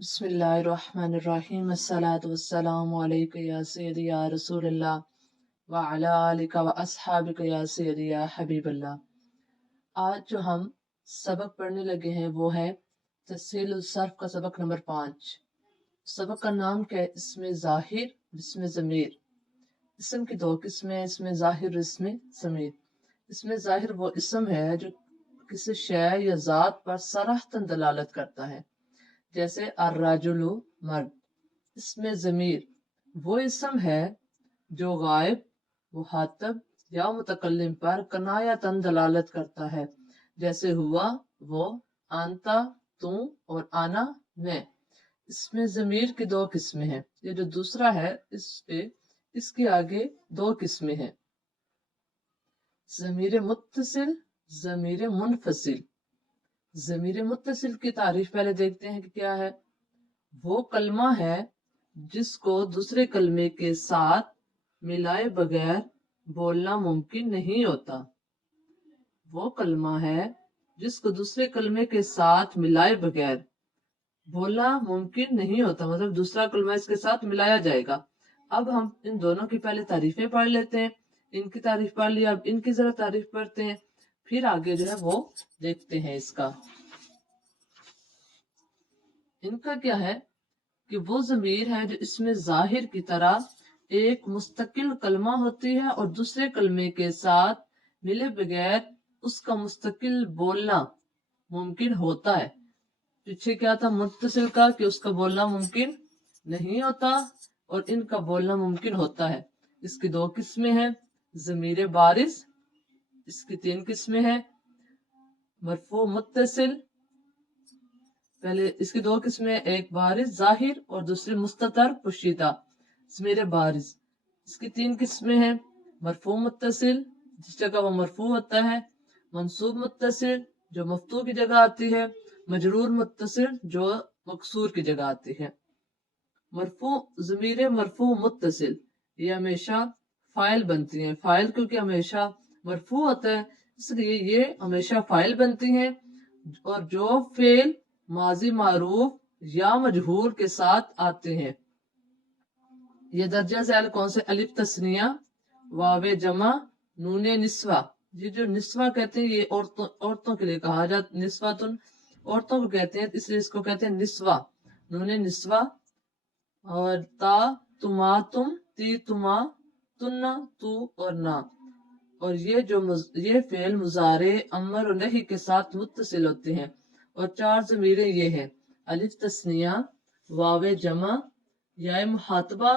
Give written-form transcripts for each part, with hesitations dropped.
बिस्मिल्लाहिर्रहमानिर्रहीम अस्सलातु वस्सलामु अलैका या सय्यदी या रसूलल्लाह व अला आलिका व अस्हाबिका या सय्यदी या हबीबल्लाह। आज जो हम सबक पढ़ने लगे हैं वो है तस्हीलुल सर्फ का सबक नंबर 5। सबक का नाम क्या है? इसमें ज़ाहिर, इसमें ज़मीर। इसम की दो किस्में हैं, इसमें ज़ाहिर और इसमें ज़मीर। इसमें ज़ाहिर वो इसम है जो किसी शय या ज़ात पर सराहतन दलालत करता है, जैसे अर्राजुलु मर्द। इसमें ज़मीर वो इसम है जो गायब, मुहातब या मुतकल्लिम पर कनायतन दलालत करता है, जैसे हुआ, वो, आंता, तू और आना, मैं। इसमें ज़मीर की दो किस्में हैं। ये जो दूसरा है इसके आगे दो किस्में हैं, ज़मीर मुत्तसिल, ज़मीर मुनफसिल। ज़मीर मुत्तसिल की तारीफ पहले देखते हैं कि क्या है। वो कलमा है जिसको दूसरे कलमे के साथ मिलाए बगैर बोलना मुमकिन नहीं होता। वो कलमा है जिसको दूसरे कलमे के साथ मिलाए बगैर बोलना मुमकिन नहीं होता, मतलब दूसरा कलमा इसके साथ मिलाया जाएगा। अब हम इन दोनों की पहले तारीफें पढ़ लेते हैं। इनकी तारीफ पढ़ लिया, अब इनकी जरा तारीफ पढ़ते हैं, फिर आगे जो है वो देखते हैं इसका। इनका क्या है कि वो ज़मीर है जो इसमें ज़ाहिर की तरह एक मुस्तकिल कलमा होती है और दूसरे कलमे के साथ मिले बगैर उसका मुस्तकिल बोलना मुमकिन होता है। पीछे क्या था मुत्तसिल का कि उसका बोलना मुमकिन नहीं होता, और इनका बोलना मुमकिन होता है। इसकी दो किस्में हैं, ज़मीर बारिज़, इसकी तीन किस्में हैं, मरफू मुत्तसिल। पहले इसकी दो किस्में, एक बारिज़ ज़ाहिर और दूसरी मुस्ततर पोशीदा। ज़मीर बारिज़ इसकी तीन किस्में हैं, मरफू मुत्तसिल जिस जगह वो मरफू होता है, मंसूब मुत्तसिल जो मफ्तू की जगह आती है, मजरूर मुत्तसिल जो मकसूर की जगह आती है। मरफू ज़मीर मरफू मुत्तसिल ये हमेशा फाइल बनती हैं। फाइल क्योंकि हमेशा मरफू होता है इसलिए ये हमेशा फाइल बनती हैं, और जो फेल माजी मारूफ या मजहूर के साथ आते हैं। ये दर्जा ज़ैल कौन से? अलिफ तस्निया, वावे जमा, नूने निस्वा। ये जो निस्वा कहते हैं ये औरतों के लिए कहा जाता, निस्वातुन औरतों को कहते हैं, इसलिए इसको कहते हैं निस्वा, नूने निस्वा। और ता, तुमा, तुम, ती, तुमा, तुन्ना, तू और ना। और ये फेल मुजारे, अमर और नही के साथ मुत्तसिल होते हैं। और चार ज़मीरें ये हैं, अलिफ तस्निया, वावे जमा, या मुहातबा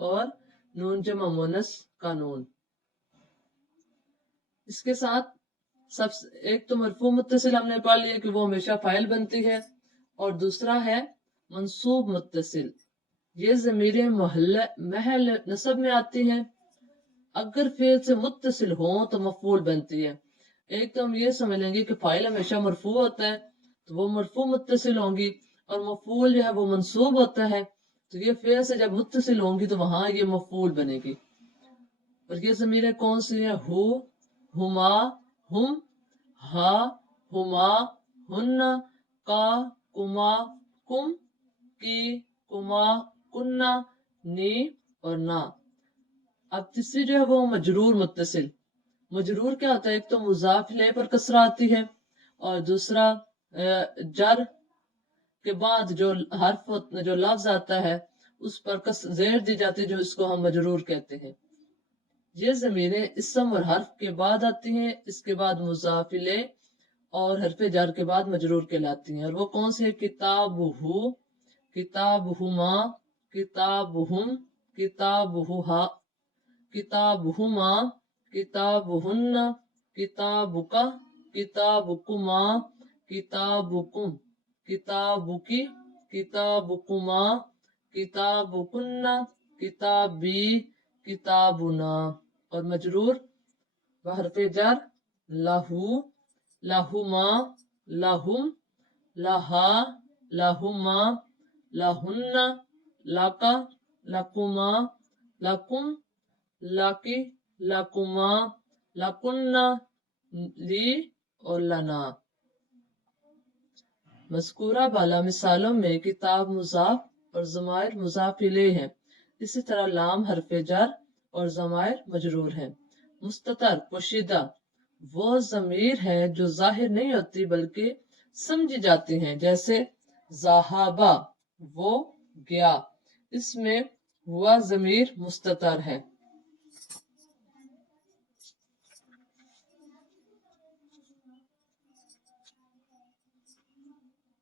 और नून जमा मुनस का नून। इसके साथ एक तो मरफू मुत्तसिल हमने पढ़ लिया कि वो हमेशा फाइल बनती है, और दूसरा है मंसूब मुत्तसिल। ये ज़मीरें महल नसब में आती हैं, अगर फेल से मुत्तसिल हो तो मफूल बनती है। एक तो हम ये समझ लेंगे कि फाइल हमेशा मरफू होता है तो वो मरफू मुत्तसिल होंगी, और मफूल जो है वो मंसूब होता है, तो ये फेल से जब मुत्तसिल होंगी तो वहां ये मफूल बनेगी। और ये ज़मीरें कौन सी हैं? हु, हुमा, हुम, हा, हुमा, हुन्ना, का, कुमा, कुम, की, कुमा, कुन्ना, नी और ना। अब तीसरी जो है वो मजरूर मुत्तसिल। मजरूर क्या होता है? एक तो मुजाफ इलैह पर कसरा आती है, और दूसरा जर के बाद जो जो लफ्ज आता है उस पर जेर दी जाती है, जो इसको हम मजरूर कहते हैं। ये ज़मीरें इसम और हर्फ के बाद आती हैं, इसके बाद मुजाफ इलैह और हर्फ जर के बाद मजरूर कहलाती हैं। और वो कौन सी है? किताबुहु, किताबुहुमा, किताबुहुम, किताबुहुहा, किताबुहुमा, किताबुहुन्ना, किताबुका, किताबुकुमा, किताबुकुम, किताबुकी, किताबुकुमा, किताबुकुन्ना, किताबी, किताबुना। और मजरूर बहरफे जर लहू, लहुमा, लहुम, लहा, लहुमा, लहुन्ना, लका, लकुमा, लकुम, लाकी, लाकुमा, लकुन्ना, ली और लना। مذکورہ بالا مثالوں میں کتاب مضاف اور ضمائر مضاف الیہ ہیں، اسی طرح لام حرف جر اور ضمائر مجرور ہیں۔ مستتر پوشیدہ وہ ضمیر ہے جو ظاہر نہیں ہوتی بلکہ سمجھی جاتی ہیں، جیسے ذہابا وہ گیا، اس میں ہوا ضمیر مستتر ہے۔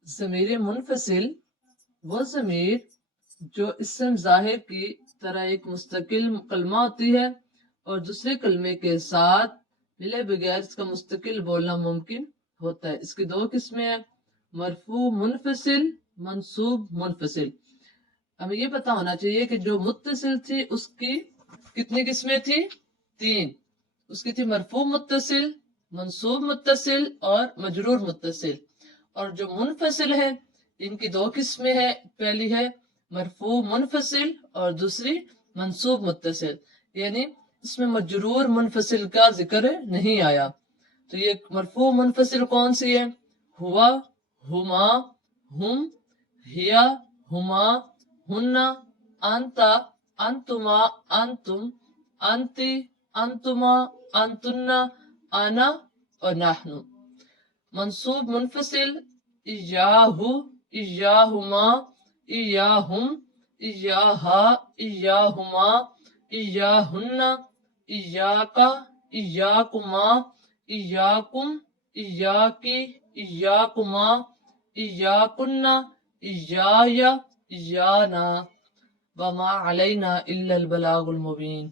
ضمیر منفصل وہ ضمیر جو اسم ظاہر کی طرح ایک مستقل کلمہ ہوتی ہے اور دوسرے کلمے کے ساتھ ملے بغیر اس کا مستقل بولنا ممکن ہوتا ہے۔ اس کی دو قسمیں ہیں، مرفوع منفصل، منصوب منفصل۔ ہمیں یہ پتا ہونا چاہیے کہ جو متصل تھی اس کی کتنی قسمیں تھی؟ 3۔ اس کی تھی مرفوع متصل، منصوب متصل اور مجرور متصل۔ اور جو منفصل ہے ان کی 2 قسمیں ہیں، پہلی ہے مرفوع منفصل اور دوسری منصوب متصل، یعنی اس میں مجرور منفصل کا ذکر نہیں آیا۔ تو یہ مرفوع منفصل کون سی ہے؟ ہوا، ہما، ہم، ہیا، ہما، ہننا، انتا، انتما، انتم، انتی، انتما، انتنا، انا اور نحن۔ منصوب منفصل ایاہو، ایاہما، ایاہم، ایاہا، ایاہما، ایاہن، ایاکا، ایاکما، ایاکم، ایاکی، ایاکما، ایاکن، ایایا، ایانا، وما علینا الا البلاغ المبین۔